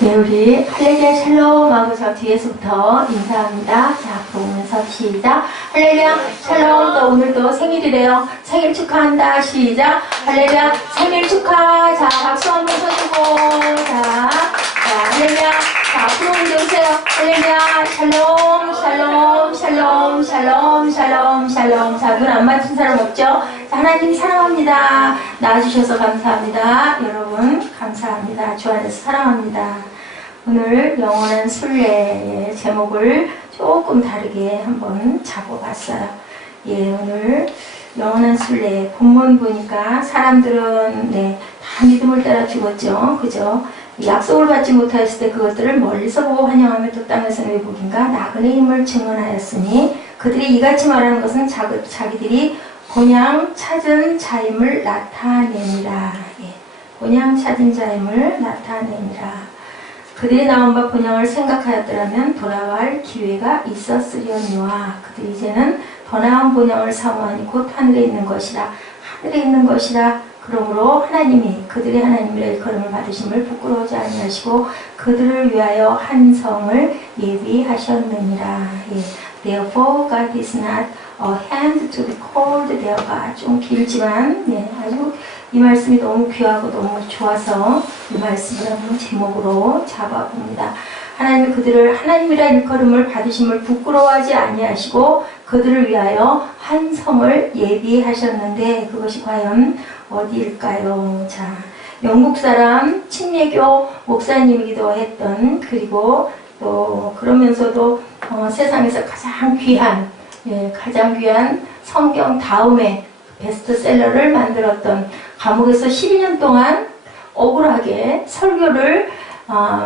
네, 우리 할렐루야 샬롬 하고 저 뒤에서부터 인사합니다. 자, 앞으로 오면서 시작. 할렐루야 샬롬. 또 오늘도 생일이래요. 생일 축하한다. 시작. 할렐루야 생일 축하. 자, 박수 한번 쳐주고. 자, 할렐루야. 자, 앞으로 오세요. 할렐루야 샬롬 샬롬 샬롬 샬롬 샬롬 샬롬. 자, 눈 안 맞춘 사람 없죠? 자, 하나님 사랑합니다. 나와주셔서 감사합니다. 여러분 감사합니다. 주 안에서 사랑합니다. 오늘 영원한 순례의 제목을 조금 다르게 한번 잡아봤어요. 예, 오늘 영원한 순례 본문 보니까 사람들은 다 믿음을 따라 죽었죠. 그죠? 약속을 받지 못하였을 때 그것들을 멀리서 보고 환영하며 또 땅에서는 외국인가 나그네 힘을 증언하였으니 그들이 이같이 말하는 것은 자기들이 본향 찾은 자임을 나타내니라. 예, 본향 찾은 자임을 나타내니라. 그들이 나온 바 본향을 생각하였더라면 돌아갈 기회가 있었으려니와 그들이 이제는 더 나은 본향을 사모하니 곧 하늘에 있는 것이라. 하늘에 있는 것이라. 그러므로 하나님이 그들의 하나님이라 일컬음을 받으심을 부끄러워하지 아니하시고 그들을 위하여 한 성을 예비하셨느니라. 예. Therefore God is not a hand to be called their God. 좀 길지만 아주 이 말씀이 너무 귀하고 너무 좋아서 이 말씀을 한번 제목으로 잡아봅니다. 하나님이 그들을 하나님이라 일컬음을 받으심을 부끄러워하지 아니하시고 그들을 위하여 한 성을 예비하셨는데 그것이 과연 어디일까요? 자, 영국 사람 침례교 목사님이기도 했던, 그리고 또 그러면서도 세상에서 가장 귀한 성경 다음에 베스트셀러를 만들었던, 감옥에서 12년 동안 억울하게 설교를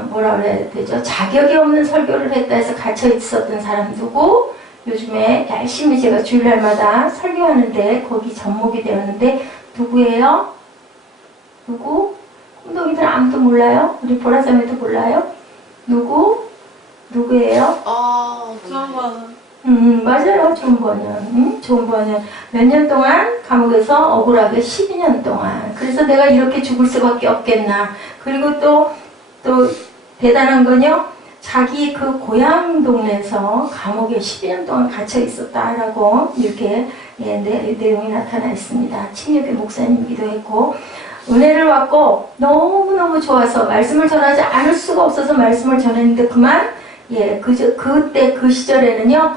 뭐라 그래야 되죠? 자격이 없는 설교를 했다 해서 갇혀 있었던 사람 누구? 요즘에 열심히 제가 주일날마다 설교하는데 거기 접목이 되었는데 누구예요? 누구? 꿈동이들 아무도 몰라요? 우리 보라사미도 몰라요? 누구예요? 좋은 번. 맞아요. 좋은 번연. 좋은 번연. 몇 년 동안 감옥에서 억울하게 12년 동안. 그래서 내가 이렇게 죽을 수밖에 없겠나. 그리고 또 대단한 건요. 자기 그 고향 동네에서 감옥에 12년 동안 갇혀 있었다라고 이렇게 내용이 나타나 있습니다. 침례교 목사님이기도 했고, 은혜를 받고 너무너무 좋아서 말씀을 전하지 않을 수가 없어서 말씀을 전했는데 그때 그 시절에는요,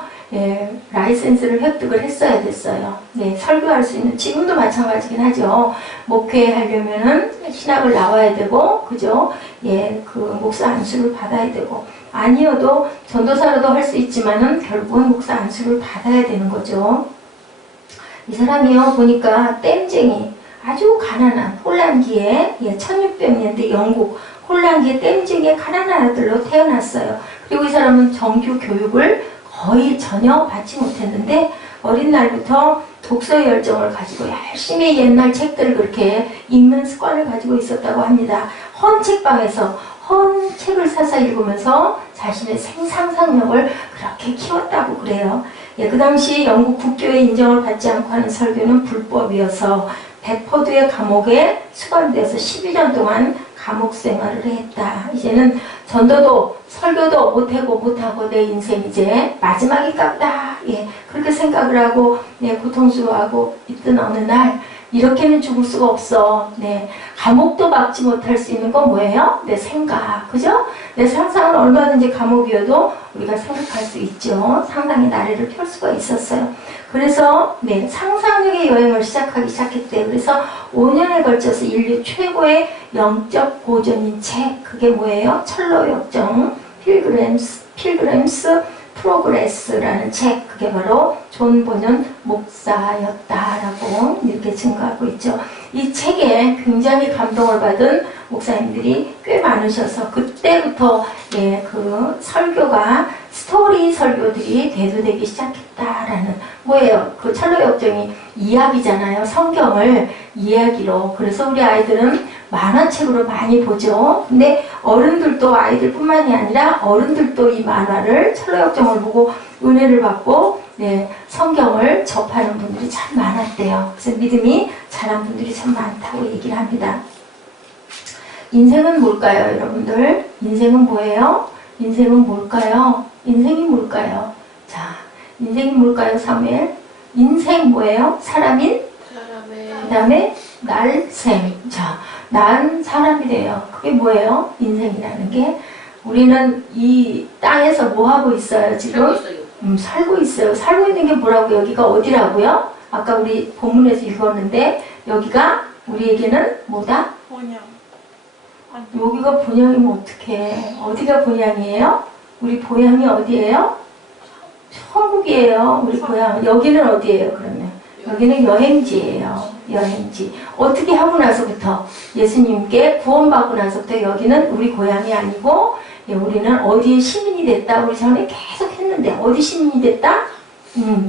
라이센스를 획득을 했어야 됐어요. 설교할 수 있는, 지금도 마찬가지긴 하죠. 목회하려면은 신학을 나와야 되고, 그죠? 그 목사 안수를 받아야 되고, 아니어도 전도사로도 할 수 있지만은 결국은 목사 안수를 받아야 되는 거죠. 이 사람이요, 보니까 땜쟁이, 아주 가난한 홀란기에 1600년대 영국 홀란기의 땜쟁이의 가난한 아들로 태어났어요. 그리고 이 사람은 정규 교육을 거의 전혀 받지 못했는데 어린 날부터 독서 열정을 가지고 열심히 옛날 책들을 그렇게 읽는 습관을 가지고 있었다고 합니다. 헌책방에서 헌책을 사서 읽으면서 자신의 상상력을 그렇게 키웠다고 그래요. 그 당시 영국 국교의 인정을 받지 않고 하는 설교는 불법이어서 베퍼드의 감옥에 수감되어서 12년 동안 감옥 생활을 했다. 이제는 전도도 설교도 못하고 내 인생 이제 마지막인가 보다. 그렇게 생각을 하고 고통스러워하고 있던 어느 날 이렇게는 죽을 수가 없어. 감옥도 막지 못할 수 있는 건 뭐예요? 내 생각. 그죠? 내 상상은 얼마든지 감옥이어도 우리가 생각할 수 있죠. 상상의 나래를 펼 수가 있었어요. 그래서 상상력의 여행을 시작하기 시작했대요. 그래서 5년에 걸쳐서 인류 최고의 영적 고전인 책, 그게 뭐예요? 철로 역정, 필그램스 프로그레스라는 책, 그게 바로 존 번연 목사였다라고 이렇게 증거하고 있죠. 이 책에 굉장히 감동을 받은 목사님들이 꽤 많으셔서 그때부터 그 설교가 스토리 설교들이 대두되기 시작했다라는, 뭐예요? 그 철로 역정이 이야기잖아요. 성경을 이야기로. 그래서 우리 아이들은 만화책으로 많이 보죠. 근데 어른들도, 아이들뿐만이 아니라 어른들도 이 만화를, 철로 역정을 보고 은혜를 받고 성경을 접하는 분들이 참 많았대요. 그래서 믿음이 자란 분들이 참 많다고 얘기를 합니다. 인생은 뭘까요, 여러분들? 인생은 뭐예요? 인생은 뭘까요? 인생이 뭘까요? 자, 인생이 뭘까요, 사무엘? 인생 뭐예요? 사람인? 그 다음에 날생. 자, 난 사람이래요. 그게 뭐예요? 인생이라는 게. 우리는 이 땅에서 뭐 하고 있어요, 지금? 살고 있어요. 살고 있는 게 뭐라고? 여기가 어디라고요? 아까 우리 본문에서 읽었는데, 여기가 우리에게는 뭐다? 본향. 여기가 본향이면 어떡해. 어디가 본향이에요? 우리 본향이 어디예요? 천국이에요. 우리 고향. 여기는 어디예요, 그러면? 여기는 여행지예요. 여행지. 어떻게 하고 나서부터 예수님께 구원받고 나서부터 여기는 우리 고향이 아니고 우리는 어디에 시민이 됐다. 우리 전에 계속 했는데 어디 시민이 됐다?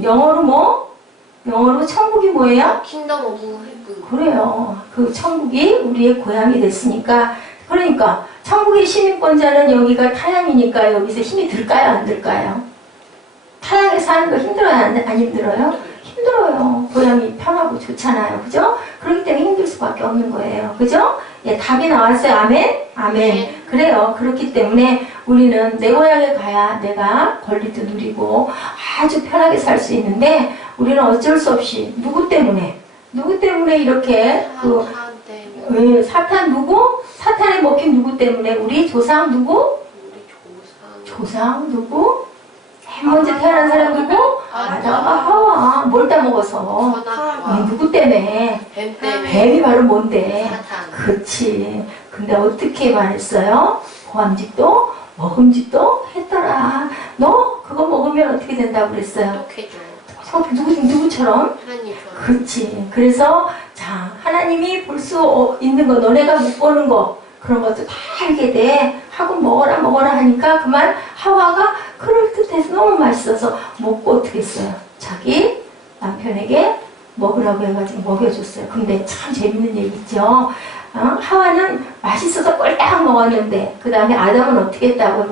영어로 뭐? 영어로 천국이 뭐예요? 킹덤 오브 헤븐. 그래요. 그 천국이 우리의 고향이 됐으니까. 그러니까 천국의 시민권자는 여기가 타향이니까 여기서 힘이 들까요, 안 들까요? 타향에 사는 거 힘들어요, 안 힘들어요? 힘들어요. 고향이 편하고 좋잖아요. 그죠? 그렇기 때문에 힘들 수밖에 없는 거예요. 그죠? 예, 답이 나왔어요. 아멘? 아멘. 그래요. 그렇기 때문에 우리는 내 고향에 가야 내가 권리도 누리고 아주 편하게 살 수 있는데 우리는 어쩔 수 없이 누구 때문에 이렇게 사탄 누구? 사탄에 먹힌 누구 때문에? 우리 조상 누구? 조상 누구? 맨 먼저 태어난 사람 누구? 아담과 하와. 뭘 따먹어서? 누구 때문에? 뱀 때문에. 뱀이 바로 뭔데? 사탄. 그치. 근데 어떻게 말했어요? 보암직도 먹음직도 했더라. 너 그거 먹으면 어떻게 된다고 그랬어요? 똑해져. 누구처럼? 하나님처럼. 그렇지. 그래서 자, 하나님이 볼 수 있는 거, 너네가 못 보는 거, 그런 것도 다 알게 돼. 하고 먹어라 하니까 그만 하와가 그럴듯해서 너무 맛있어서 먹고 어떻게 했어요? 자기 남편에게 먹으라고 해가지고 먹여줬어요. 근데 참 재밌는 얘기 있죠. 하와는 맛있어서 꼴딱 먹었는데 그 다음에 아담은 어떻게 했다고?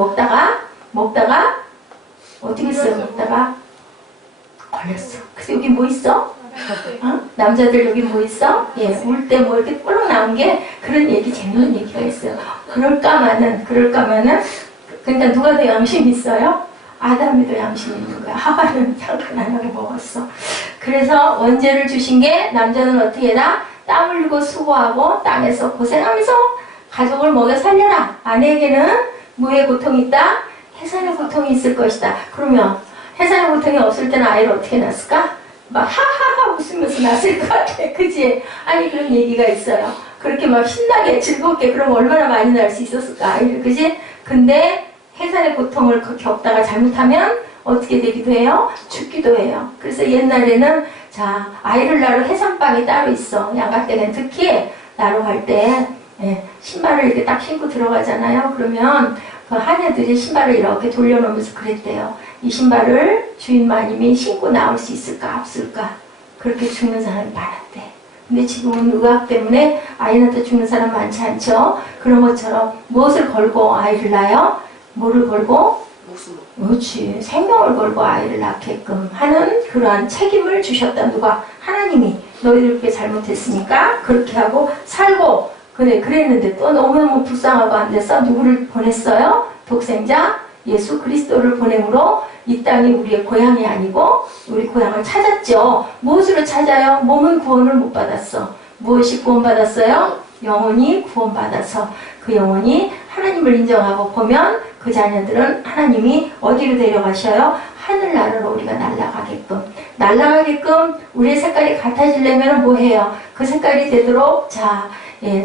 먹다가 어떻게 했어요? 먹다가 걸렸어. 그래서 여기 뭐 있어? 남자들 여기 뭐 있어? 예, 울 때 뭐 이렇게 뽀록 나온 게 그런 얘기, 재밌는 얘기가 있어요. 그럴까마는 그러니까 누가 더 양심이 있어요? 아담이 더 양심이 있는 거야. 하와는 상관 안 하고 먹었어. 그래서 원죄를 주신 게 남자는 어떻게 해라? 땀 흘리고 수고하고 땅에서 고생하면서 가족을 먹여 살려라. 아내에게는 뭐의 고통이 있다? 해산의 고통이 있을 것이다. 그러면 해산의 고통이 없을 때는 아이를 어떻게 낳았을까? 막 하하하 웃으면서 낳았을 것 같아. 그치? 아니 그런 얘기가 있어요. 그렇게 막 신나게 즐겁게 그러면 얼마나 많이 낳을 수 있었을까 아이를. 그치? 근데 해산의 고통을 겪다가 잘못하면 어떻게 되기도 해요? 죽기도 해요. 그래서 옛날에는 자 아이를 낳으러 해산방이 따로 있어. 양가 때는 특히 낳으러 갈 때 신발을 이렇게 딱 신고 들어가잖아요. 그러면 그 하녀들이 신발을 이렇게 돌려놓으면서 그랬대요. 이 신발을 주인 마님이 신고 나올 수 있을까 없을까? 그렇게 죽는 사람이 많았대. 근데 지금은 의학 때문에 아이 낳다 죽는 사람 많지 않죠? 그런 것처럼 무엇을 걸고 아이를 낳아요? 뭐를 걸고? 그렇지. 생명을 걸고 아이를 낳게끔 하는 그러한 책임을 주셨다. 누가? 하나님이. 너희들 그렇게 잘못했으니까 그렇게 하고 살고 그랬는데 또 너무너무 불쌍하고 안 돼서 누구를 보냈어요? 독생자 예수 그리스도를 보냄으로 이 땅이 우리의 고향이 아니고 우리 고향을 찾았죠. 무엇으로 찾아요? 몸은 구원을 못 받았어. 무엇이 구원받았어요? 영혼이 구원받아서 그 영혼이 하나님을 인정하고 보면 그 자녀들은 하나님이 어디로 데려가셔요? 하늘나라로 우리가 날아가게끔 우리의 색깔이 같아지려면 뭐 해요? 그 색깔이 되도록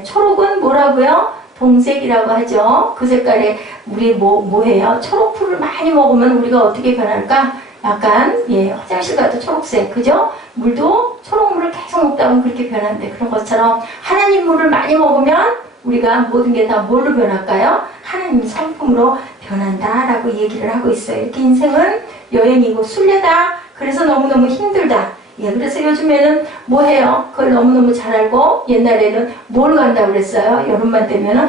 초록은 뭐라고요? 동색이라고 하죠. 그 색깔에 우리 뭐 해요? 초록풀을 많이 먹으면 우리가 어떻게 변할까? 약간 화장실 가도 초록색, 그죠? 물도 초록물을 계속 먹다 보면 그렇게 변한대. 그런 것처럼 하나님 물을 많이 먹으면 우리가 모든 게 다 뭘로 변할까요? 하나님 성품으로 변한다라고 얘기를 하고 있어요. 이렇게 인생은 여행이고 순례다. 그래서 너무너무 힘들다. 그래서 요즘에는 뭐 해요? 그걸 너무너무 잘 알고 옛날에는 뭘 간다고 그랬어요? 여름만 되면은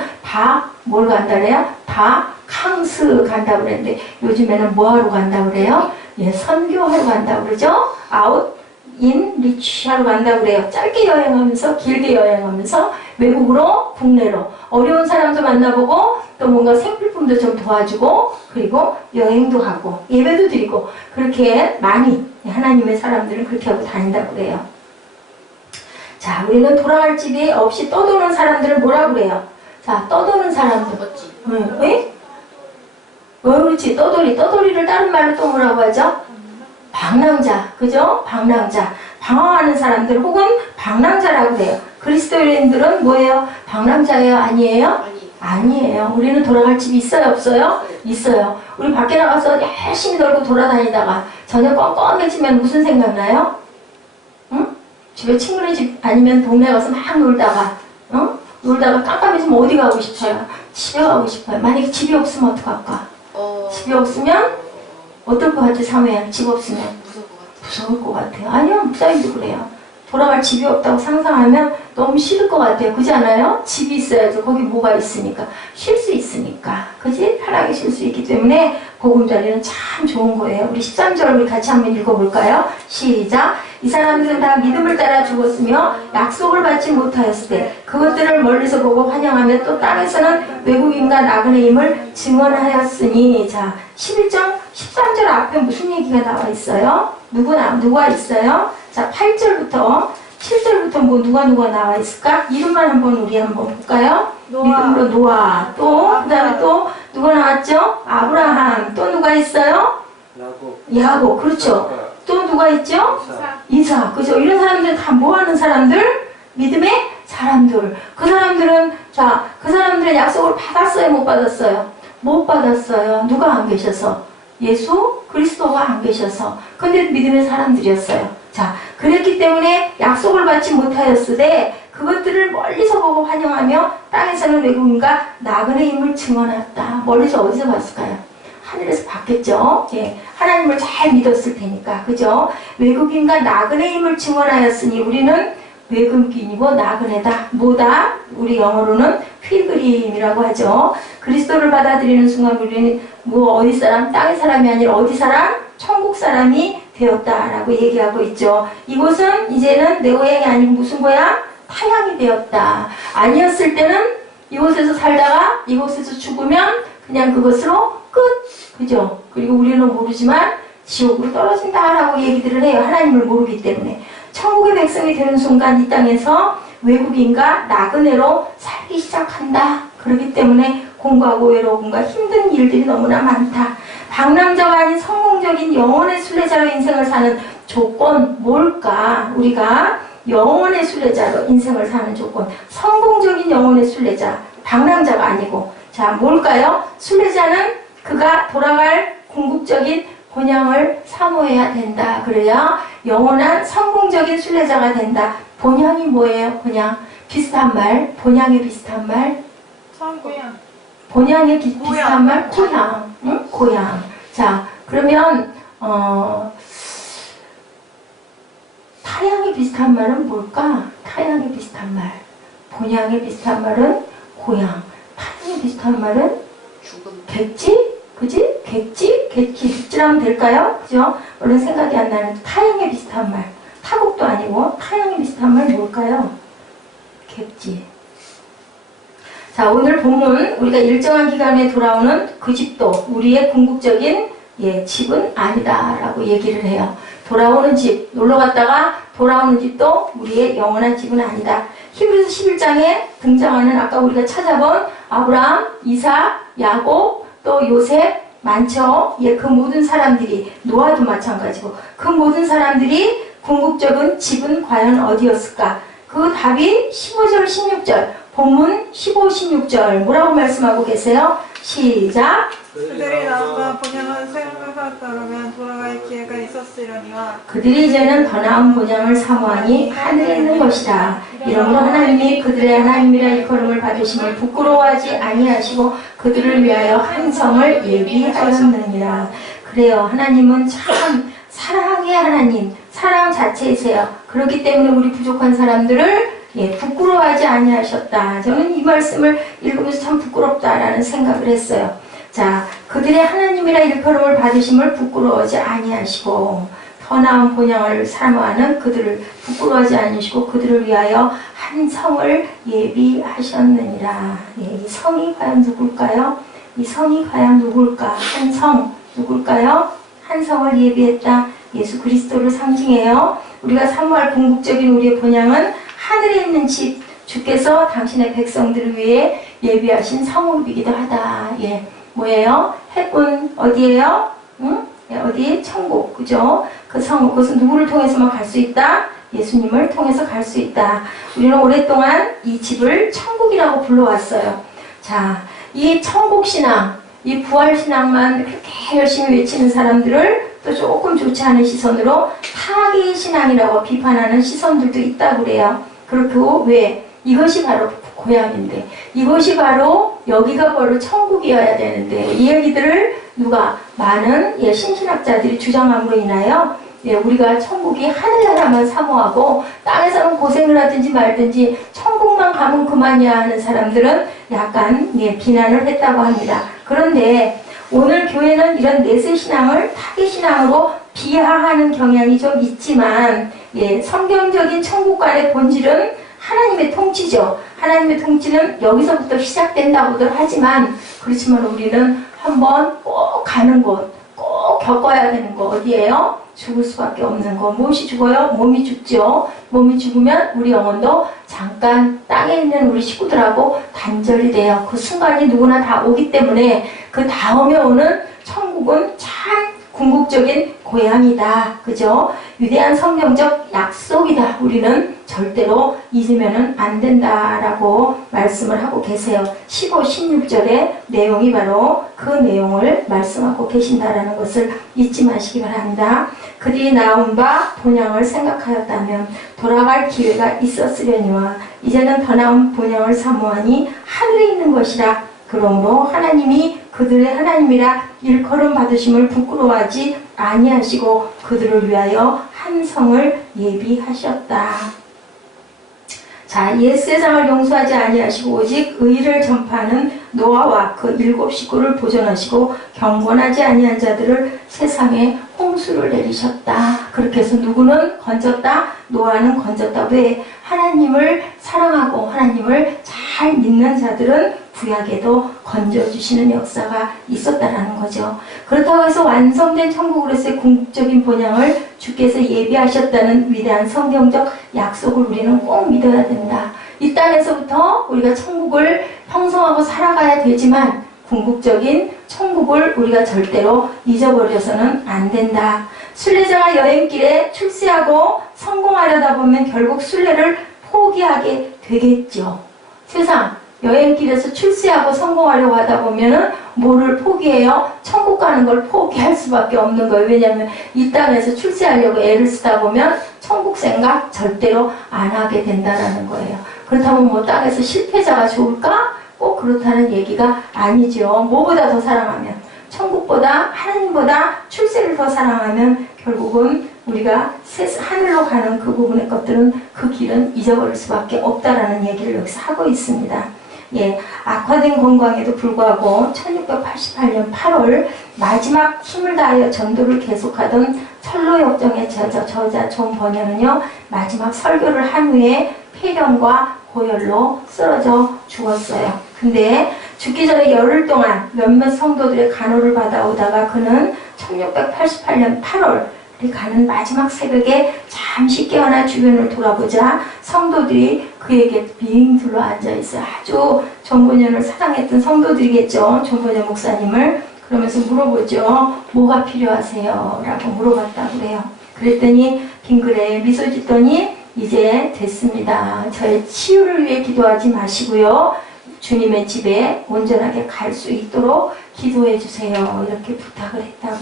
뭘 간다 그래요? 바캉스 간다고 그랬는데 요즘에는 뭐 하러 간다고 그래요? 선교하러 간다고 그러죠? 인 리치하러 간다고 그래요. 짧게 여행하면서 길게 여행하면서 외국으로 국내로 어려운 사람도 만나보고 또 뭔가 생필품도 좀 도와주고 그리고 여행도 하고 예배도 드리고 그렇게 많이 하나님의 사람들은 그렇게 하고 다닌다고 그래요. 자, 우리는 돌아갈 집이 없이 떠도는 사람들을 뭐라고 그래요? 자, 떠도는 사람들. 맞지? 응, 왜? 그렇지. 떠돌이를 다른 말로 또 뭐라고 하죠? 방랑자, 그죠? 방랑자. 방황하는 사람들 혹은 방랑자라고 해요. 그리스도인들은 뭐예요? 방랑자예요? 아니에요? 아니. 아니에요. 우리는 돌아갈 집이 있어요? 없어요? 있어요. 우리 밖에 나가서 열심히 놀고 돌아다니다가 저녁 껌껌해지면 무슨 생각나요? 응? 집에 친구네 집 아니면 동네 가서 막 놀다가 놀다가 깜깜해지면 어디 가고 싶어요? 집에 가고 싶어요. 만약에 집이 없으면 어떡할까? 집이 없으면 어떨 것 같아, 사모야? 집 없으면? 무서울 것 같아. 무서울 것 같아요. 아니요, 목사님도 그래요. 돌아갈 집이 없다고 상상하면 너무 싫을 것 같아요. 그렇지 않아요? 집이 있어야죠. 거기 뭐가 있으니까. 쉴 수 있으니까. 그지? 편하게 쉴 수 있기 때문에 보금자리는 참 좋은 거예요. 우리 13절 우리 같이 한번 읽어볼까요? 시작! 이 사람들은 다 믿음을 따라 죽었으며 약속을 받지 못하였을 때 그것들을 멀리서 보고 환영하며 또 땅에서는 외국인과 나그네임을 증언하였으니 자 11장 13절 앞에 무슨 얘기가 나와 있어요? 누가 있어요? 자 8절부터 7절부터 뭐 누가 나와 있을까? 이름만 한번 우리 한번 볼까요? 믿음으로 노아 또 그다음에 또 누가 나왔죠? 아브라함 또 누가 있어요? 야곱 그렇죠. 또 누가 있죠? 이삭 그죠? 이런 사람들 다 뭐하는 사람들? 믿음의 사람들. 그 사람들은 그 사람들의 약속을 받았어요? 못 받았어요? 못 받았어요. 누가 안 계셔서? 예수 그리스도가 안 계셔서. 근데 믿음의 사람들이었어요. 자, 그랬기 때문에 약속을 받지 못하였으되 그것들을 멀리서 보고 환영하며 땅에서는 외국인과 나그네임을 증언했다. 멀리서 어디서 봤을까요? 하늘에서 봤겠죠. 예, 하나님을 잘 믿었을 테니까. 그죠? 외국인과 나그네임을 증언하였으니 우리는 외국인이고 나그네다. 뭐다? 우리 영어로는 필그림이라고 하죠. 그리스도를 받아들이는 순간 우리는 뭐 어디 사람? 땅의 사람이 아니라 어디 사람? 천국 사람이 되었다라고 얘기하고 있죠. 이곳은 이제는 내 고향이 아니고 무슨 고향? 타향이 되었다. 아니었을 때는 이곳에서 살다가 이곳에서 죽으면 그냥 그것으로 끝. 그죠? 그리고 우리는 모르지만 지옥으로 떨어진다라고 얘기들을 해요. 하나님을 모르기 때문에. 천국의 백성이 되는 순간 이 땅에서 외국인과 나그네로 살기 시작한다. 그렇기 때문에 공부하고 외로움과 힘든 일들이 너무나 많다. 방랑자가 아닌 성공적인 영혼의 순례자로 인생을 사는 조건 뭘까? 우리가 영혼의 순례자로 인생을 사는 조건. 성공적인 영혼의 순례자. 방랑자가 아니고. 자, 뭘까요? 순례자는 그가 돌아갈 궁극적인 본향을 사모해야 된다. 그래야 영원한 성공적인 순례자가 된다. 본향이 뭐예요? 본향. 비슷한 말. 본향에 비슷한 말. 고향. 본향에 비슷한 말. 고향. 응? 고향. 자, 그러면 타향에 비슷한 말은 뭘까? 타향에 비슷한 말. 본향에 비슷한 말은 고향. 타향에 비슷한 말은 죽음. 객지? 그지? 객지라면 될까요? 그죠? 얼른 생각이 안 나는 타향에 비슷한 말. 타국도 아니고 타향에 비슷한 말 뭘까요? 객지. 자, 오늘 본문 우리가 일정한 기간에 돌아오는 그 집도 우리의 궁극적인 집은 아니다라고 얘기를 해요. 돌아오는 집, 놀러 갔다가 돌아오는 집도 우리의 영원한 집은 아니다. 히브리서 11장에 등장하는 아까 우리가 찾아본 아브라함, 이삭, 야곱, 또 요셉 많죠. 그 모든 사람들이 노아도 마찬가지고 그 모든 사람들이 궁극적인 집은 과연 어디였을까? 그 답이 15절, 16절 본문 15, 16절 뭐라고 말씀하고 계세요? 시작! 그들이 나음과 본향을 생각하더라면 돌아갈 기회가 있었으려니와 그들이 이제는 더 나은 본향을 사모하니 하늘에 있는 것이다. 이러므로 하나님이 그들의 하나님이라 일컬음을 받으심을 부끄러워하지 아니하시고 그들을 위하여 한 성을 예비하였느니라. 그래요. 하나님은 참 사랑의 하나님, 사랑 자체이세요. 그렇기 때문에 우리 부족한 사람들을 부끄러워하지 아니하셨다. 저는 이 말씀을 읽으면서 참 부끄럽다라는 생각을 했어요. 자, 그들의 하나님이라 일컬음을 받으심을 부끄러워하지 아니하시고 더 나은 본향을 사모하는 그들을 부끄러워하지 않으시고 그들을 위하여 한 성을 예비하셨느니라. 예, 이 성이 과연 누굴까요? 이 성이 과연 누굴까? 한 성 누굴까요? 한 성을 예비했다. 예수 그리스도를 상징해요. 우리가 사모할 궁극적인 우리의 본향은 하늘에 있는 집, 주께서 당신의 백성들을 위해 예비하신 성읍이기도 하다. 예, 뭐예요? 해군 어디예요? 응? 예, 어디? 천국, 그죠? 그 성읍, 그것은 누구를 통해서만 갈 수 있다? 예수님을 통해서 갈 수 있다. 우리는 오랫동안 이 집을 천국이라고 불러왔어요. 자, 이 천국신앙, 이 부활신앙만 그렇게 열심히 외치는 사람들을 또 조금 좋지 않은 시선으로 타계 신앙이라고 비판하는 시선들도 있다고 그래요. 그렇고 왜? 이것이 바로 고향인데, 이것이 바로 여기가 바로 천국이어야 되는데, 이 얘기들을 누가 많은 신신학자들이 주장함으로 인하여 우리가 천국이 하늘나라만 사모하고 땅에서는 고생을 하든지 말든지 천국만 가면 그만이야 하는 사람들은 약간 비난을 했다고 합니다. 그런데 오늘 교회는 이런 내세신앙을 타계신앙으로 비하하는 경향이 좀 있지만 성경적인 천국관의 본질은 하나님의 통치죠. 하나님의 통치는 여기서부터 시작된다고들 하지만 그렇지만 우리는 한번 꼭 가는 곳, 꼭 겪어야 되는 거 어디예요? 죽을 수밖에 없는 거. 무엇이 죽어요? 몸이 죽죠. 몸이 죽으면 우리 영혼도 잠깐 땅에 있는 우리 식구들하고 단절이 돼요. 그 순간이 누구나 다 오기 때문에 그 다음에 오는 천국은 참 궁극적인 고향이다. 그죠? 위대한 성경적 약속이다. 우리는 절대로 잊으면 안 된다라고 말씀을 하고 계세요. 15, 16절의 내용이 바로 그 내용을 말씀하고 계신다라는 것을 잊지 마시기 바랍니다. 그들이 나온 바 본향을 생각하였다면 돌아갈 기회가 있었으려니와 이제는 더 나은 본향을 사모하니 하늘에 있는 것이라. 그러므로 하나님이 그들의 하나님이라 일컬음 받으심을 부끄러워하지 아니하시고 그들을 위하여 한 성을 예비하셨다. 자, 옛 세상을 용서하지 아니하시고 오직 의를 전파하는 노아와 그 7 식구를 보존하시고 경건하지 아니한 자들을 세상에 홍수를 내리셨다. 그렇게 해서 누구는 건졌다? 노아는 건졌다. 왜? 하나님을 사랑하고 하나님을 잘 믿는 자들은 구약에도 건져주시는 역사가 있었다라는 거죠. 그렇다고 해서 완성된 천국으로서의 궁극적인 본향을 주께서 예비하셨다는 위대한 성경적 약속을 우리는 꼭 믿어야 된다. 이 땅에서부터 우리가 천국을 형성하고 살아가야 되지만 궁극적인 천국을 우리가 절대로 잊어버려서는 안 된다. 순례자가 여행길에 출세하고 성공하려다 보면 결국 순례를 포기하게 되겠죠. 세상 여행길에서 출세하고 성공하려고 하다 보면은 뭐를 포기해요? 천국 가는 걸 포기할 수밖에 없는 거예요. 왜냐하면 이 땅에서 출세하려고 애를 쓰다 보면 천국 생각 절대로 안 하게 된다라는 거예요. 그렇다면 뭐 땅에서 실패자가 좋을까? 꼭 그렇다는 얘기가 아니죠. 뭐보다 더 사랑하면, 천국보다 하나님보다 출세를 더 사랑하면 결국은 우리가 하늘로 가는 그 부분의 것들은 그 길은 잊어버릴 수밖에 없다라는 얘기를 여기서 하고 있습니다. 악화된 건강에도 불구하고 1688년 8월 마지막 힘을 다하여 전도를 계속하던 철로역정의 저자 존 버녀는요, 마지막 설교를 한 후에 폐렴과 고열로 쓰러져 죽었어요. 근데 죽기 전에 열흘 동안 몇몇 성도들의 간호를 받아오다가 그는 1688년 8월 가는 마지막 새벽에 잠시 깨어나 주변을 돌아보자 성도들이 그에게 빙 둘러 앉아있어요. 아주 존버년을 사랑했던 성도들이겠죠. 존버년 목사님을. 그러면서 물어보죠. 뭐가 필요하세요? 라고 물어봤다고 그래요. 그랬더니 빙그레 미소 짓더니 이제 됐습니다. 저의 치유를 위해 기도하지 마시고요. 주님의 집에 온전하게 갈 수 있도록 기도해 주세요. 이렇게 부탁을 했다고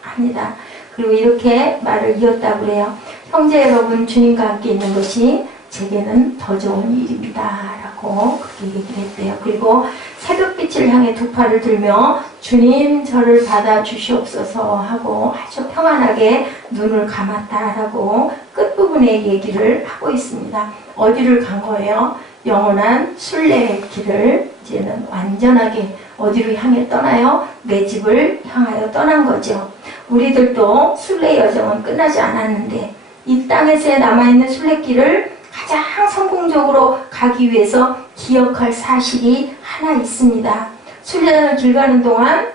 합니다. 그리고 이렇게 말을 이었다고 그래요. 형제 여러분, 주님과 함께 있는 것이 제게는 더 좋은 일입니다. 라고 그렇게 얘기를 했대요. 그리고 새벽빛을 향해 두 팔을 들며 주님 저를 받아주시옵소서 하고 아주 평안하게 눈을 감았다라고 끝부분의 얘기를 하고 있습니다. 어디를 간 거예요? 영원한 순례의 길을 이제는 완전하게 어디로 향해 떠나요? 내 집을 향하여 떠난 거죠. 우리들도 순례 여정은 끝나지 않았는데 이 땅에서 남아있는 순례길을 가장 성공적으로 가기 위해서 기억할 사실이 하나 있습니다. 순례자는 길 가는 동안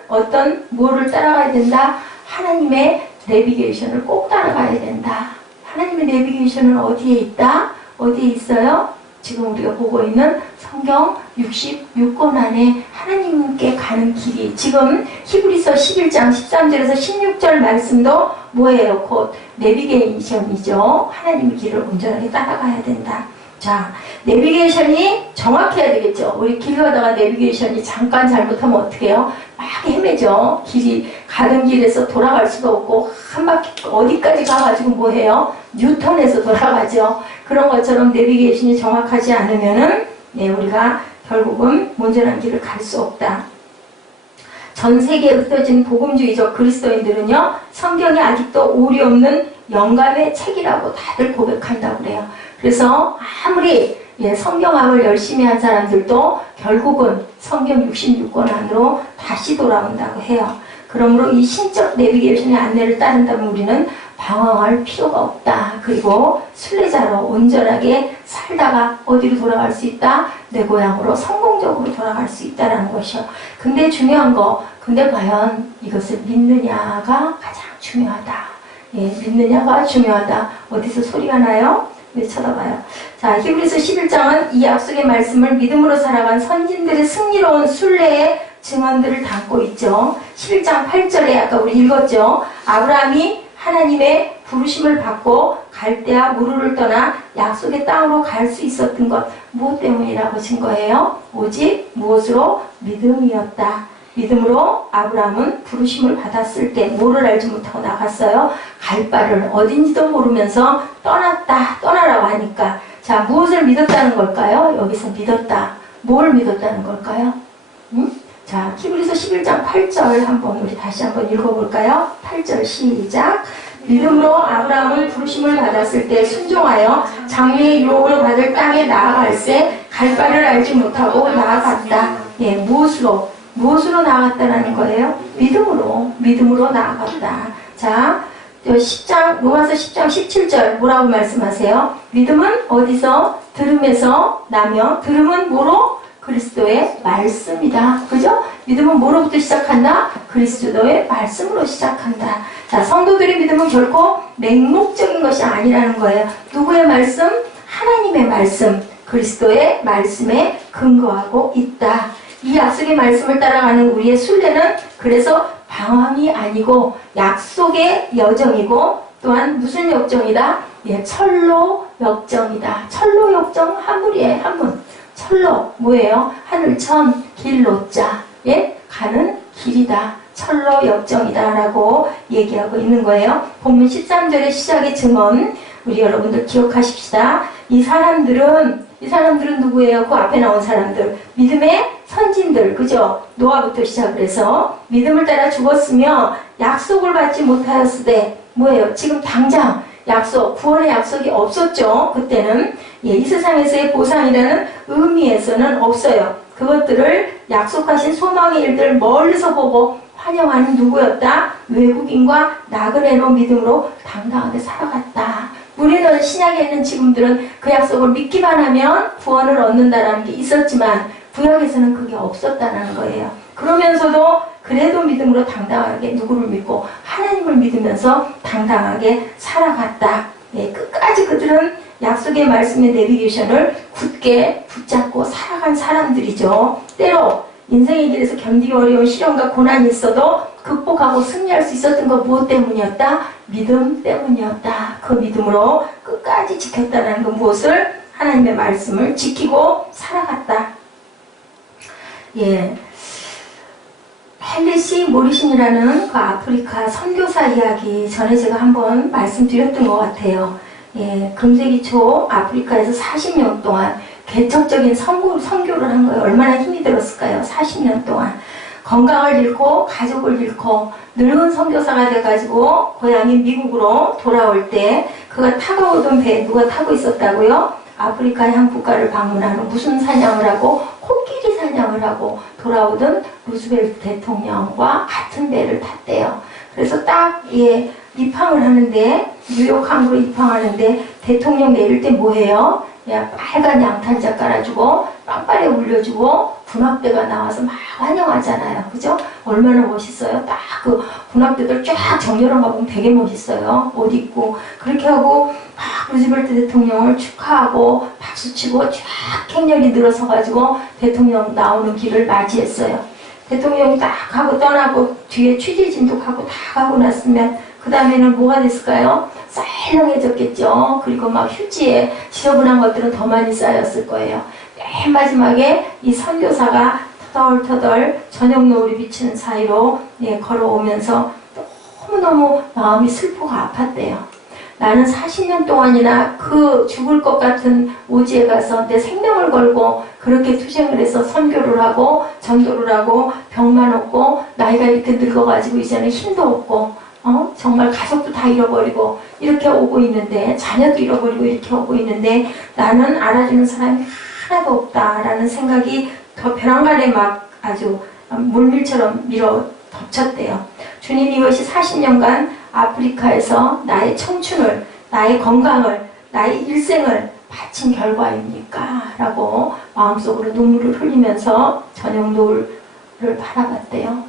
뭐를 따라가야 된다? 하나님의 내비게이션을 꼭 따라가야 된다. 하나님의 내비게이션은 어디에 있다? 어디에 있어요? 지금 우리가 보고 있는 성경 66권 안에 하나님께 가는 길이 지금 히브리서 11장 13절에서 16절 말씀도 뭐예요? 곧 내비게이션이죠. 하나님의 길을 온전하게 따라가야 된다. 자, 내비게이션이 정확해야 되겠죠. 우리 길 가다가 내비게이션이 잠깐 잘못하면 어떻게 해요? 막 헤매죠. 길이 가던 길에서 돌아갈 수가 없고 한 바퀴 어디까지 가가지고 뭐 해요? 뉴턴에서 돌아가죠. 그런 것처럼 내비게이션이 정확하지 않으면은 우리가 결국은 온전한 길을 갈 수 없다. 전 세계에 흩어진 복음주의적 그리스도인들은요, 성경이 아직도 오류 없는 영감의 책이라고 다들 고백한다고 그래요. 그래서 아무리 성경학을 열심히 한 사람들도 결국은 성경 66권 안으로 다시 돌아온다고 해요. 그러므로 이 신적 내비게이션의 안내를 따른다면 우리는 방황할 필요가 없다. 그리고 순례자로 온전하게 살다가 어디로 돌아갈 수 있다? 내 고향으로 성공적으로 돌아갈 수 있다는 것이요. 근데 중요한 거, 근데 과연 이것을 믿느냐가 가장 중요하다. 믿느냐가 중요하다. 어디서 소리가 나요? 왜 쳐다봐요? 자, 히브리서 11장은 이 약속의 말씀을 믿음으로 살아간 선진들의 승리로운 순례의 증언들을 담고 있죠. 11장 8절에 아까 우리 읽었죠. 아브라함이 하나님의 부르심을 받고 갈대아 우르를 떠나 약속의 땅으로 갈 수 있었던 것 무엇 때문이라고 증거해요? 오직 무엇으로? 믿음이었다. 믿음으로 아브라함은 부르심을 받았을 때 뭐를 알지 못하고 나갔어요? 갈 바를 어딘지도 모르면서 떠나라고 하니까. 자, 무엇을 믿었다는 걸까요? 여기서 믿었다. 뭘 믿었다는 걸까요? 자, 히브리서 11장 8절 우리 다시 한번 읽어볼까요? 8절 시작. 믿음으로 아브라함은 부르심을 받았을 때 순종하여 장래의 유업을 받을 땅에 나아갈새 갈 바를 알지 못하고 나아갔다. 무엇으로 나아갔다라는 거예요? 믿음으로 나아갔다. 자, 로마서 10장 17절 뭐라고 말씀하세요? 믿음은 어디서? 들음에서 나며 들음은 뭐로? 그리스도의 말씀이다. 그죠? 믿음은 뭐로부터 시작한다? 그리스도의 말씀으로 시작한다. 자, 성도들의 믿음은 결코 맹목적인 것이 아니라는 거예요. 누구의 말씀? 하나님의 말씀, 그리스도의 말씀에 근거하고 있다. 이 약속의 말씀을 따라가는 우리의 순례는 그래서 방황이 아니고 약속의 여정이고 또한 무슨 역정이다? 철로 역정이다. 철로 역정 한물이에요. 한문. 철로 뭐예요? 하늘천 길로자 가는 길이다. 철로 역정이다 라고 얘기하고 있는 거예요. 본문 13절의 시작의 증언 우리 여러분들 기억하십시다. 이 사람들은 누구예요? 그 앞에 나온 사람들 믿음의 선진들, 그죠? 노아부터 시작을 해서 믿음을 따라 죽었으며 약속을 받지 못하였으되 뭐예요? 지금 당장 구원의 약속이 없었죠. 그때는 이 세상에서의 보상이라는 의미에서는 없어요. 그것들을 약속하신 소망의 일들을 멀리서 보고 환영하는 누구였다? 외국인과 나그네로 믿음으로 당당하게 살아갔다. 우리는 신약에 있는 지금들은 그 약속을 믿기만 하면 구원을 얻는다라는 게 있었지만 구약에서는 그게 없었다는 거예요. 그러면서도 그래도 믿음으로 당당하게 누구를 믿고 하나님을 믿으면서 당당하게 살아갔다. 끝까지 그들은 약속의 말씀의 내비게이션을 굳게 붙잡고 살아간 사람들이죠. 때로 인생의 길에서 견디기 어려운 시련과 고난이 있어도 극복하고 승리할 수 있었던 것 무엇 때문이었다? 믿음 때문이었다. 그 믿음으로 끝까지 지켰다는 그 무엇을? 하나님의 말씀을 지키고 살아갔다. 헨리시 모리신이라는 그 아프리카 선교사 이야기 전에 제가 한번 말씀드렸던 것 같아요. 금세기 초 아프리카에서 40년 동안 개척적인 선교를 한 거예요. 얼마나 힘이 들었을까요? 40년 동안. 건강을 잃고 가족을 잃고 늙은 선교사가 돼가지고 고향인 미국으로 돌아올 때 그가 타고 오던 배에 누가 타고 있었다고요? 아프리카의 한 국가를 방문하는 무슨 사냥을 하고 코끼리 사냥을 하고 돌아오던 루스벨트 대통령과 같은 배를 탔대요. 그래서 딱 예, 입항을 하는데 뉴욕 항구로 입항하는데 대통령 내릴 때 뭐해요? 야, 빨간 양탄자 깔아주고 빵빠레 울려주고 군합대가 나와서 막 환영하잖아요. 그죠? 얼마나 멋있어요? 딱 그 군합대들 쫙 정렬한 거 보면 되게 멋있어요. 옷 입고 그렇게 하고 막 루즈벨트 대통령을 축하하고 박수치고 쫙 행렬이 늘어서 가지고 대통령 나오는 길을 맞이했어요. 대통령이 딱 하고 떠나고 뒤에 취재진도 가고 다 가고 났으면 그 다음에는 뭐가 됐을까요? 썰렁해졌겠죠. 그리고 막 휴지에 지저분한 것들은 더 많이 쌓였을 거예요. 맨 마지막에 이 선교사가 터덜터덜 저녁 노을이 비치는 사이로 예, 걸어오면서 너무너무 마음이 슬프고 아팠대요. 나는 40년 동안이나 그 죽을 것 같은 오지에 가서 내 생명을 걸고 그렇게 투쟁을 해서 선교를 하고 전도를 하고 병만 없고 나이가 이렇게 늙어가지고 이제는 힘도 없고 정말 가족도 다 잃어버리고 이렇게 오고 있는데 자녀도 잃어버리고 이렇게 오고 있는데 나는 알아주는 사람이 하나도 없다라는 생각이 더 벼랑간에 막 아주 물밀처럼 밀어 덮쳤대요. 주님 이것이 40년간 아프리카에서 나의 청춘을, 나의 건강을, 나의 일생을 바친 결과입니까? 라고 마음속으로 눈물을 흘리면서 저녁 노을을 바라봤대요.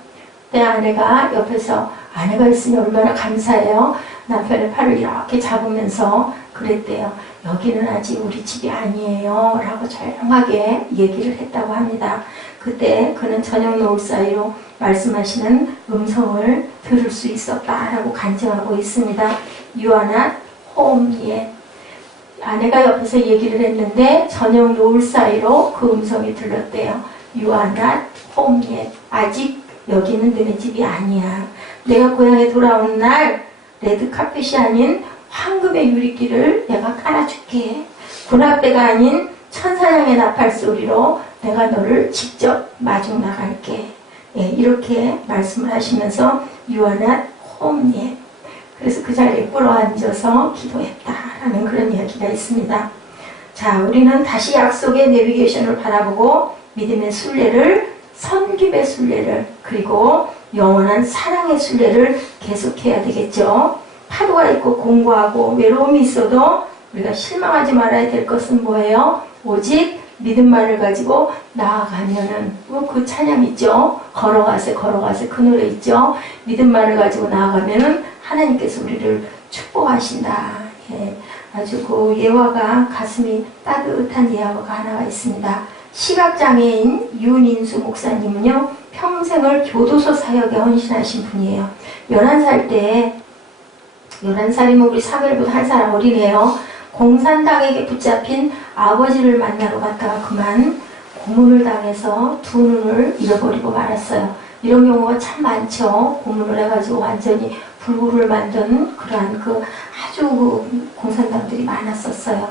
내 아내가 옆에서 아내가 있으니 얼마나 감사해요. 남편의 팔을 이렇게 잡으면서 그랬대요. 여기는 아직 우리 집이 아니에요. 라고 조용하게 얘기를 했다고 합니다. 그때 그는 저녁 노을 사이로 말씀하시는 음성을 들을 수 있었다라고 간증하고 있습니다. You are not home yet. 아내가 옆에서 얘기를 했는데 저녁 노을 사이로 그 음성이 들렸대요. You are not home yet. 아직 여기는 너네 집이 아니야. 내가 고향에 돌아오는 날 레드 카펫이 아닌 황금의 유리길을 내가 깔아줄게. 군합대가 아닌 천사장의 나팔 소리로 내가 너를 직접 마중 나갈게. 예, 이렇게 말씀을 하시면서 You are not home yet. 그래서 그 자리에 꿇어앉아서 기도했다라는 그런 이야기가 있습니다. 자, 우리는 다시 약속의 내비게이션을 바라보고 믿음의 순례를, 섬김의 순례를, 그리고 영원한 사랑의 순례를 계속해야 되겠죠. 파도가 있고 공고하고 외로움이 있어도 우리가 실망하지 말아야 될 것은 뭐예요? 오직 믿음만을 가지고 나아가면은 그 찬양 있죠. 걸어가세 걸어가세 그 노래 있죠. 믿음만을 가지고 나아가면은 하나님께서 우리를 축복하신다. 예, 아주 그 예화가 가슴이 따뜻한 예화가 하나가 있습니다. 시각장애인 윤인수 목사님은요 평생을 교도소 사역에 헌신하신 분이에요. 11살이면 우리 사별보다 한 살 어리네요. 공산당에게 붙잡힌 아버지를 만나러 갔다가 그만 고문을 당해서 두 눈을 잃어버리고 말았어요. 이런 경우가 참 많죠. 고문을 해가지고 완전히 불구를 만든 그러한 아주 공산당들이 많았었어요.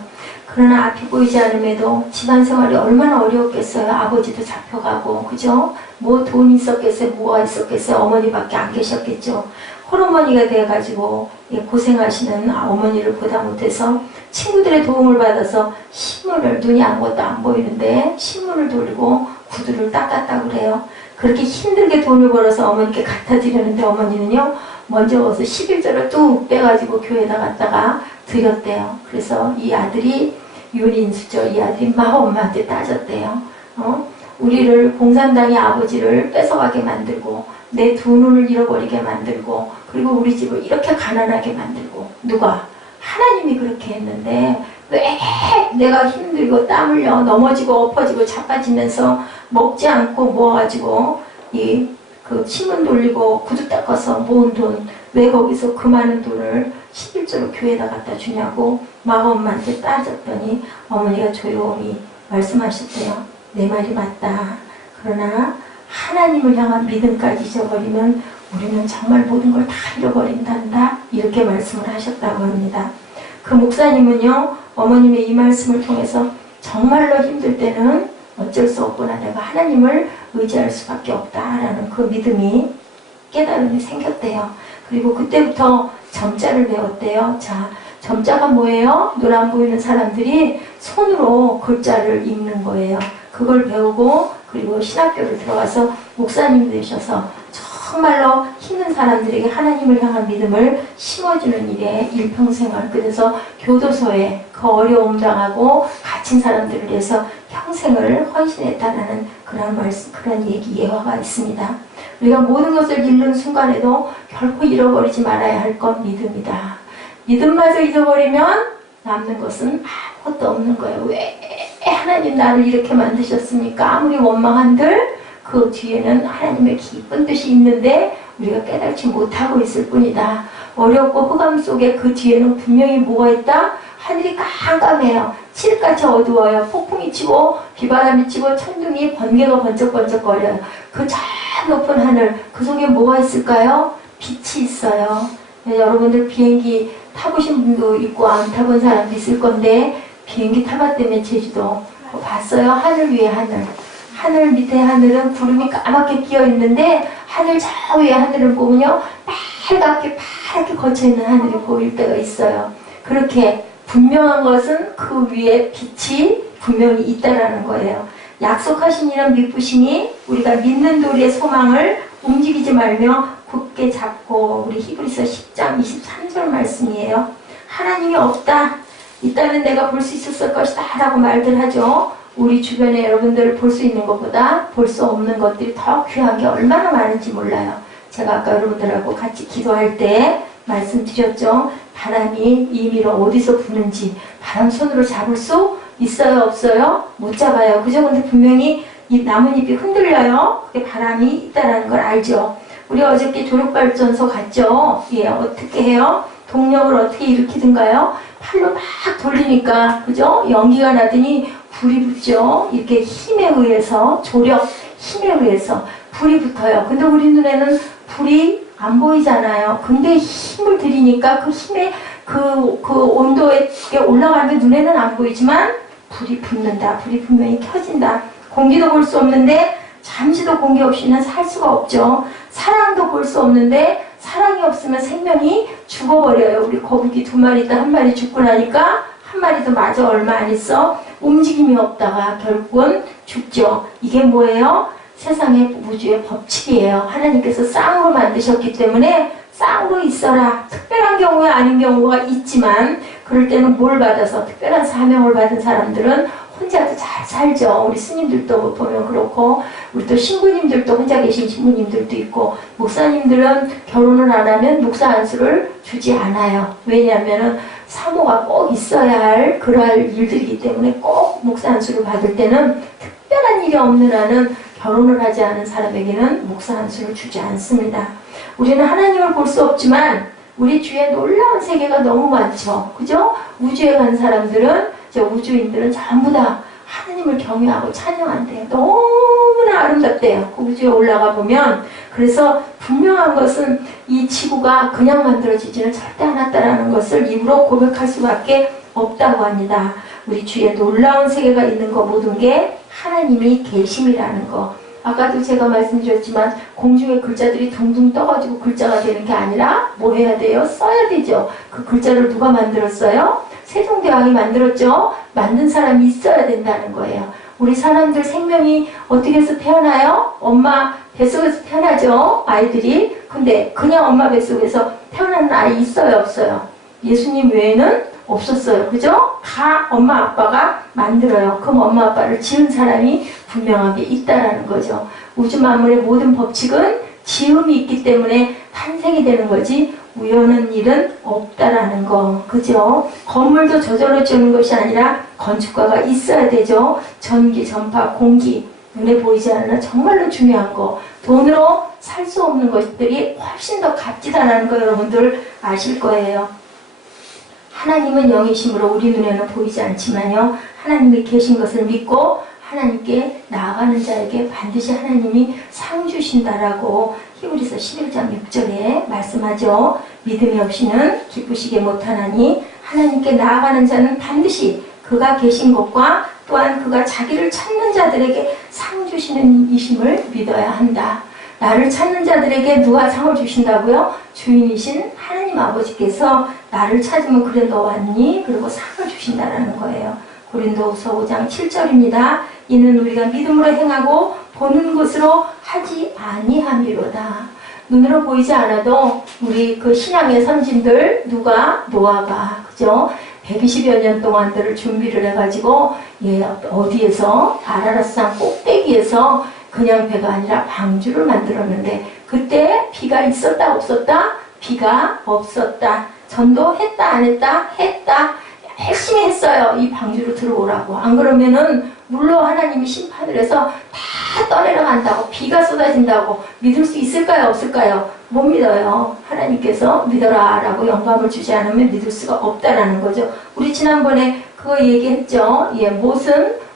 그러나 앞이 보이지 않음에도 집안 생활이 얼마나 어려웠겠어요. 아버지도 잡혀가고, 그죠? 뭐 돈 있었겠어요? 뭐가 있었겠어요? 어머니밖에 안 계셨겠죠. 홀어머니가 돼가지고 고생하시는 어머니를 보다 못해서 친구들의 도움을 받아서 신문을, 눈이 아무것도 안 보이는데 신문을 돌리고 구두를 닦았다고 그래요. 그렇게 힘들게 돈을 벌어서 어머니께 갖다 드렸는데 어머니는요 먼저 가서 11절을 뚝 빼가지고 교회에다 갖다가 드렸대요. 그래서 이 아들이 윤인수죠. 이 아들이 막 엄마한테 따졌대요. 우리를 공산당의 아버지를 뺏어가게 만들고 내 두 눈을 잃어버리게 만들고 그리고 우리 집을 이렇게 가난하게 만들고 누가? 하나님이 그렇게 했는데 왜 내가 힘들고 땀 흘려 넘어지고 엎어지고 자빠지면서 먹지 않고 모아가지고 그 신문 돌리고 구두 닦아서 모은 돈 왜 거기서 그 많은 돈을 11조로 교회에다 갖다 주냐고 막 엄마한테 따졌더니 어머니가 조용히 말씀하셨대요. 내 말이 맞다. 그러나 하나님을 향한 믿음까지 잊어버리면 우리는 정말 모든 걸 다 잃어버린단다. 이렇게 말씀을 하셨다고 합니다. 그 목사님은요 어머님의 이 말씀을 통해서 정말로 힘들 때는 어쩔 수 없구나. 내가 하나님을 의지할 수밖에 없다라는 그 믿음이 깨달음이 생겼대요. 그리고 그때부터 점자를 배웠대요. 자, 점자가 뭐예요? 눈 안 보이는 사람들이 손으로 글자를 읽는 거예요. 그걸 배우고 그리고 신학교를 들어가서 목사님 되셔서 정말로 힘든 사람들에게 하나님을 향한 믿음을 심어주는 일에 일평생을, 그래서 교도소에 그 어려움 당하고 갇힌 사람들을 위해서 평생을 헌신했다라는 그런 말씀, 그런 얘기 예화가 있습니다. 우리가 모든 것을 잃는 순간에도 결코 잃어버리지 말아야 할 건 믿음이다. 믿음마저 잃어버리면 남는 것은 아무것도 없는 거예요. 왜 하나님 나를 이렇게 만드셨습니까? 아무리 원망한들 그 뒤에는 하나님의 기쁜 뜻이 있는데 우리가 깨닫지 못하고 있을 뿐이다. 어렵고 흑암 속에 그 뒤에는 분명히 뭐가 있다? 하늘이 깜깜해요. 칠흑같이 어두워요. 폭풍이 치고 비바람이 치고 천둥이 번개가 번쩍번쩍거려요. 그 저 높은 하늘, 그 속에 뭐가 있을까요? 빛이 있어요. 네, 여러분들 비행기 타보신 분도 있고 안 타본 사람도 있을 건데 비행기 타봤다며 제주도 봤어요? 하늘 위에 하늘. 하늘 밑에 하늘은 구름이 까맣게 끼어 있는데 하늘 저 위에 하늘을 보면요 빨갛게 파랗게 거쳐있는 하늘이 보일 때가 있어요. 그렇게 분명한 것은 그 위에 빛이 분명히 있다라는 거예요. 약속하신 이름 믿으시니 우리가 믿는 도리의 소망을 움직이지 말며 굳게 잡고, 우리 히브리서 10장 23절 말씀이에요. 하나님이 없다, 있다면 내가 볼 수 있었을 것이다 라고 말들 하죠. 우리 주변에 여러분들을 볼 수 있는 것보다 볼 수 없는 것들이 더 귀한 게 얼마나 많은지 몰라요. 제가 아까 여러분들하고 같이 기도할 때 말씀드렸죠. 바람이 임의로 어디서 부는지 바람 손으로 잡을 수 있어요, 없어요? 못 잡아요. 그죠? 근데 분명히 이 나뭇잎이 흔들려요. 그게 바람이 있다는 걸 알죠. 우리 어저께 조력발전소 갔죠? 예, 어떻게 해요? 동력을 어떻게 일으키든가요? 팔로 막 돌리니까, 그죠? 연기가 나더니 불이 붙죠? 이렇게 힘에 의해서, 조력, 힘에 의해서 불이 붙어요. 근데 우리 눈에는 불이 안 보이잖아요. 근데 힘을 들이니까 그 힘에 그 온도에 올라가는데 눈에는 안 보이지만 불이 붙는다. 불이 분명히 켜진다. 공기도 볼 수 없는데 잠시도 공기 없이는 살 수가 없죠. 사랑도 볼 수 없는데 사랑이 없으면 생명이 죽어버려요. 우리 거북이 2마리 있다 1마리 죽고 나니까 1마리도 마저 얼마 안 있어 움직임이 없다가 결국은 죽죠. 이게 뭐예요? 세상의 우주의 법칙이에요. 하나님께서 쌍으로 만드셨기 때문에 쌍으로 있어라. 특별한 경우에 아닌 경우가 있지만 그럴 때는 뭘 받아서 특별한 사명을 받은 사람들은 혼자도 잘 살죠. 우리 스님들도 보면 그렇고, 우리 또 신부님들도 혼자 계신 신부님들도 있고, 목사님들은 결혼을 안 하면 목사 안수를 주지 않아요. 왜냐하면 사모가 꼭 있어야 할 그러할 일들이기 때문에 꼭 목사 안수를 받을 때는 특별한 일이 없는 한은 결혼을 하지 않은 사람에게는 목사 안수를 주지 않습니다. 우리는 하나님을 볼 수 없지만 우리 주위에 놀라운 세계가 너무 많죠. 그죠? 우주에 간 사람들은, 우주인들은 전부 다 하나님을 경외하고 찬양한대요. 너무나 아름답대요. 그 우주에 올라가 보면. 그래서 분명한 것은 이 지구가 그냥 만들어지지는 절대 않았다라는 것을 입으로 고백할 수밖에 없다고 합니다. 우리 주위에 놀라운 세계가 있는 거, 모든 게 하나님이 계심이라는 거. 아까도 제가 말씀드렸지만 공중에 글자들이 둥둥 떠가지고 글자가 되는 게 아니라 뭐 해야 돼요? 써야 되죠. 그 글자를 누가 만들었어요? 세종대왕이 만들었죠. 만든 사람이 있어야 된다는 거예요. 우리 사람들 생명이 어떻게 해서 태어나요? 엄마 뱃속에서 태어나죠, 아이들이. 근데 그냥 엄마 뱃속에서 태어나는 아이 있어요, 없어요? 예수님 외에는 없었어요. 그죠? 다 엄마 아빠가 만들어요. 그럼 엄마 아빠를 지은 사람이 분명하게 있다라는 거죠. 우주 만물의 모든 법칙은 지음이 있기 때문에 탄생이 되는 거지 우연한 일은 없다라는 거. 그죠? 건물도 저절로 지는 것이 아니라 건축가가 있어야 되죠. 전기, 전파, 공기, 눈에 보이지 않는 정말로 중요한 거. 돈으로 살 수 없는 것들이 훨씬 더 값지다라는 거 여러분들 아실 거예요. 하나님은 영이심으로 우리 눈에는 보이지 않지만요, 하나님이 계신 것을 믿고 하나님께 나아가는 자에게 반드시 하나님이 상 주신다라고 히브리서 11장 6절에 말씀하죠. 믿음이 없이는 기쁘시게 못하나니 하나님께 나아가는 자는 반드시 그가 계신 것과 또한 그가 자기를 찾는 자들에게 상 주시는 이심을 믿어야 한다. 나를 찾는 자들에게 누가 상을 주신다고요? 주인이신 하나님 아버지께서 나를 찾으면 그래 너 왔니? 그리고 상을 주신다라는 거예요. 고린도후서 5장 7절입니다. 이는 우리가 믿음으로 행하고 보는 것으로 하지 아니함이로다. 눈으로 보이지 않아도 우리 그 신앙의 선진들 누가 노아가 그죠? 120여 년 동안들을 준비를 해가지고 어디에서 아라랏산 꼭대기에서 그냥 배가 아니라 방주를 만들었는데 그때 비가 있었다 없었다? 비가 없었다. 전도했다 안 했다? 했다. 열심히 했어요. 이 방주로 들어오라고. 안 그러면은 물로 하나님이 심판을 해서 다 떠내려 간다고. 비가 쏟아진다고. 믿을 수 있을까요? 없을까요? 못 믿어요. 하나님께서 믿어라 라고 영감을 주지 않으면 믿을 수가 없다라는 거죠. 우리 지난번에 그거 얘기했죠.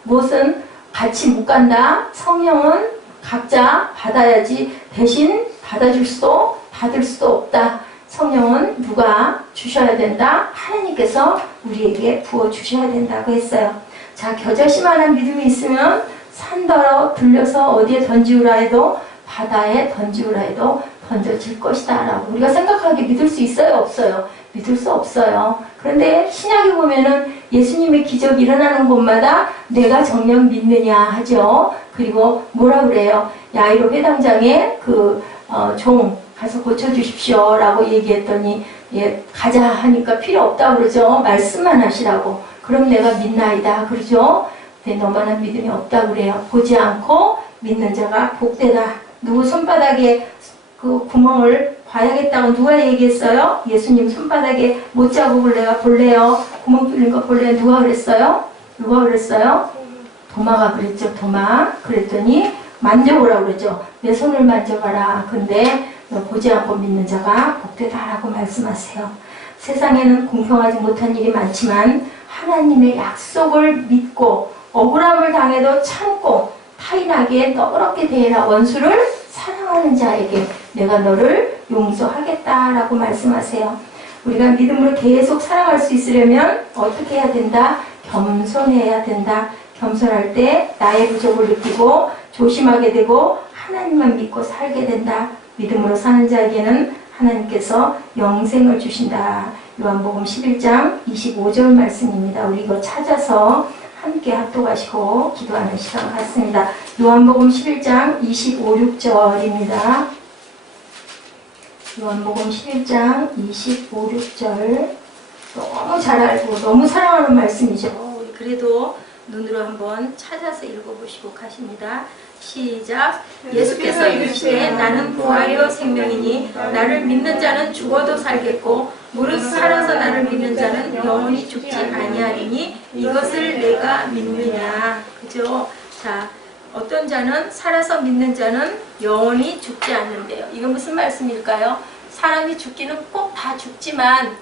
못은 같이 못 간다. 성령은 각자 받아야지 대신 받아줄 수도 받을 수도 없다. 성령은 누가 주셔야 된다? 하나님께서 우리에게 부어주셔야 된다고 했어요. 자, 겨자씨만한 믿음이 있으면 산더러 들려서 어디에 던지우라 해도 바다에 던지우라 해도 던져질 것이다 라고 우리가 생각하기에 믿을 수 있어요? 없어요? 믿을 수 없어요. 그런데 신약에 보면은 예수님의 기적이 일어나는 곳마다 내가 정녕 믿느냐 하죠. 그리고 뭐라 그래요? 야이로 회당장의 종 가서 고쳐주십시오 라고 얘기했더니 가자 하니까 필요 없다고 그러죠. 말씀만 하시라고. 그럼 내가 믿나이다 그러죠. 근데 너만한 믿음이 없다고 그래요. 보지 않고 믿는 자가 복되다. 누구 손바닥에 그 구멍을 봐야겠다고 누가 얘기했어요? 예수님 손바닥에 못자국을 내가 볼래요. 구멍 뚫린 거 볼래요. 누가 그랬어요? 누가 그랬어요? 도마가 그랬죠. 도마. 그랬더니 만져보라고 그러죠. 내 손을 만져봐라. 근데 너 보지 않고 믿는 자가 복되다라고 말씀하세요. 세상에는 공평하지 못한 일이 많지만 하나님의 약속을 믿고 억울함을 당해도 참고 타인에게 너그럽게 대해라. 원수를 사랑하는 자에게 내가 너를 용서하겠다라고 말씀하세요. 우리가 믿음으로 계속 사랑할 수 있으려면 어떻게 해야 된다? 겸손해야 된다. 겸손할 때 나의 부족을 느끼고 조심하게 되고 하나님만 믿고 살게 된다. 믿음으로 사는 자에게는 하나님께서 영생을 주신다. 요한복음 11장 25절 말씀입니다. 우리 이거 찾아서 함께 합독하시고 기도하는 시간 갖습니다. 요한복음 11장 25, 6절입니다. 요한복음 11장 25, 6절 너무 잘 알고 너무 사랑하는 말씀이죠. 우리 그래도 눈으로 한번 찾아서 읽어보시고 가십니다. 시작. 예수께서 이르시되 나는 부활이요 생명이니 나를 믿는 자는 죽어도 살겠고 무릇 살아서 나를 믿는 자는 영원히 죽지 아니하리니 이것을 내가 믿느냐. 그죠? 자, 어떤 자는 살아서 믿는 자는 영원히 죽지 않는데요. 이건 무슨 말씀일까요? 사람이 죽기는 꼭 다 죽지만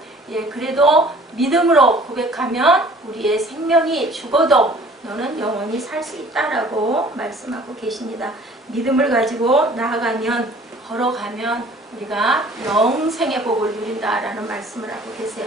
그래도 믿음으로 고백하면 우리의 생명이 죽어도 너는 영원히 살 수 있다라고 말씀하고 계십니다. 믿음을 가지고 나아가면 걸어가면 우리가 영생의 복을 누린다라는 말씀을 하고 계세요.